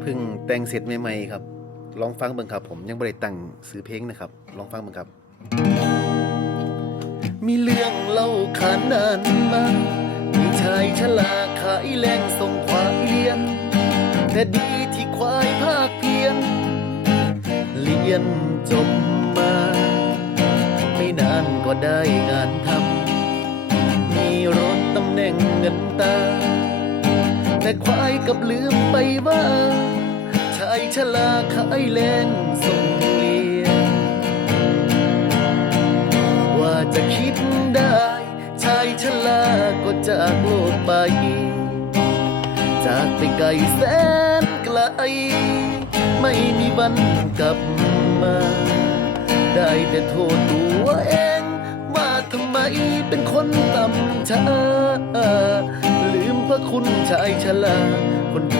เพิ่งแต่งเสร็จใหม่ๆครับ ลองฟังเบิ่งครับ ผมยังบ่ได้ตั้งซื้อเพลงนะครับ ลองฟังเบิ่งครับ มีเรื่องเล่าขานนานมามีชายชราขายแรงส่งควายเลี้ยงแต่ดีที่ควายภาคเพียรเรียนจบมา ไม่นานก็ได้งานทำมีรถตำแหน่งเงินตา แต่ควายกับลืมไปว่า ชายชราขายแรงส่งเรียนว่าจะคิดได้ชายชราก็จากโลกไป จากไปไกลแสนไกล ไม่มีวันกลับมา ได้แต่โทษตัวเองว่าทำไมเป็นคนต่ำช้าลืมพระคุณชายชราคนที่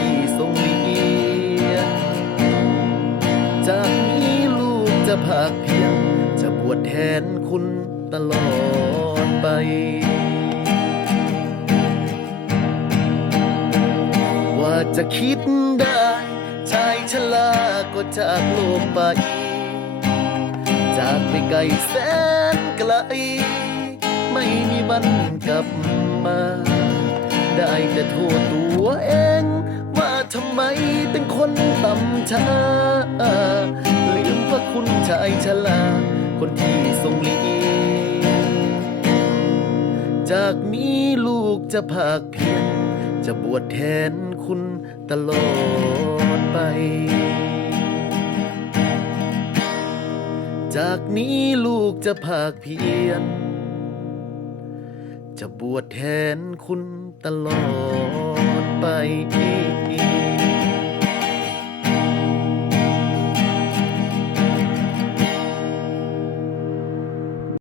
จะภาคเพียง จะบวชแทนคุณตลอดไปว่าจะคิดได้ชายชราก็จากโลกไป จากไปไกลแสนไกล ไม่มีวันกลับมา ได้แต่โทษตัวเอง ว่าทำไมเป็นคนต่ำช้า ชายชราคนที่ทรงลีจากนี้ลูกจะภาคเพียรจะบวชแทนคุณตลอดไป จากนี้ลูกจะภาคเพียรจะบวชแทนคุณตลอดไป